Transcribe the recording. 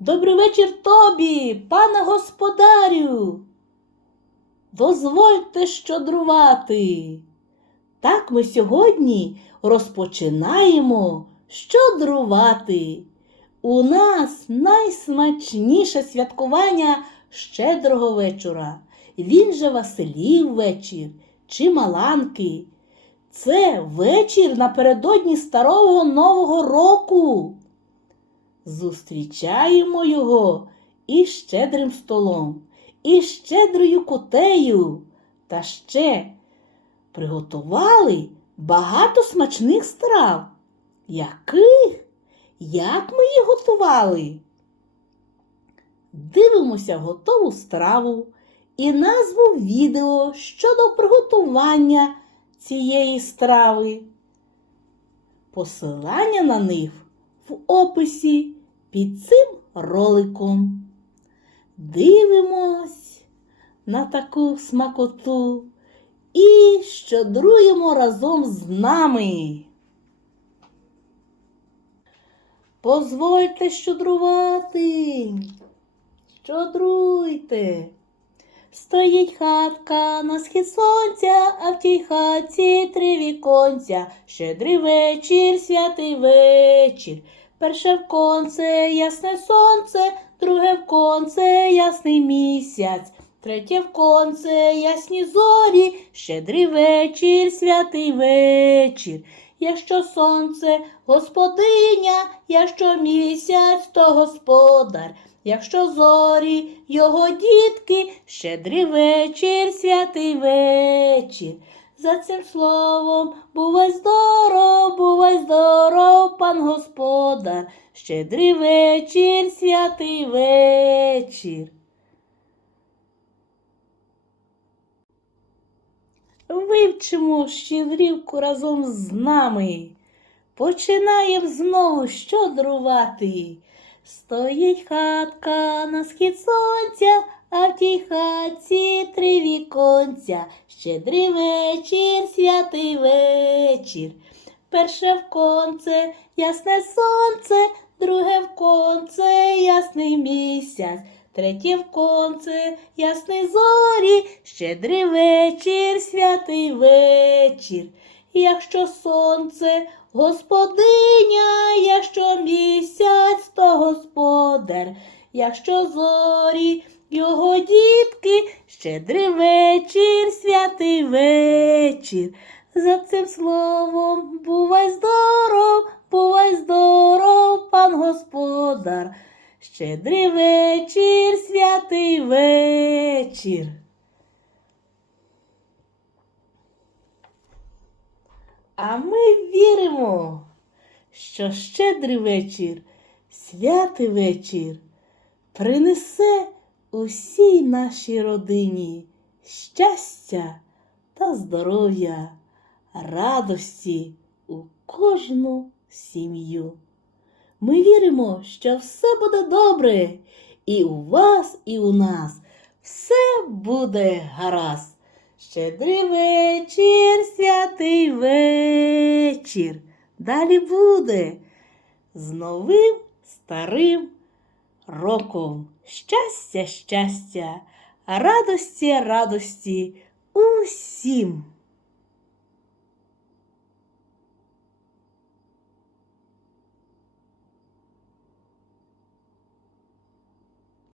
Добрий вечір тобі, пане господарю. Дозвольте щодрувати. Так ми сьогодні розпочинаємо щодрувати. У нас найсмачніше святкування щедрого вечора. Він же Василів вечір чи Маланки. Це вечір напередодні старого Нового року. Зустрічаємо його і щедрим столом, і щедрою котею. Та ще приготували багато смачних страв. Яких? Як ми їх готували? Дивимося готову страву і назву відео щодо приготування цієї страви. Посилання на них в описі під цим роликом. Дивимось на таку смакоту і щодруємо разом з нами. Позвольте щодрувати. Щодруйте. Стоїть хатка на схід сонця, а в тій хатці три віконця. Щедрий вечір, святий вечір. Перше вконце ясне сонце, друге вконце ясний місяць, третє вконце ясні зорі, щедрий вечір, святий вечір. Якщо сонце господиня, якщо місяць, то господар. Якщо зорі його дітки, щедрий вечір, святий вечір. За цим словом бувай здоров, бувай здоров, пан господар, щедрий вечір, святий вечір. Вивчимо щедрівку разом з нами. Починаємо знову щодрувати. Стоїть хатка на схід сонця, а в тій хатці три віконця. Щедрий вечір, святий вечір. Перше вконце ясне сонце, друге вконце ясний місяць, третє вконце ясний зорі, щедрий вечір, святий вечір. Якщо сонце господиня, якщо місяць, то господар, якщо зорі його дітки, щедрий вечір, святий вечір. За цим словом бувай здоров, бувай здоров, пан господар. Щедрий вечір, святий вечір. А ми віримо, що щедрий вечір, святий вечір принесе усій нашій родині щастя та здоров'я, радості у кожну сім'ю. Ми віримо, що все буде добре, і у вас, і у нас все буде гаразд. Щедрий вечір, святий вечір. Далі буде з новим старим роком. Щастя, щастя, радості, радості усім.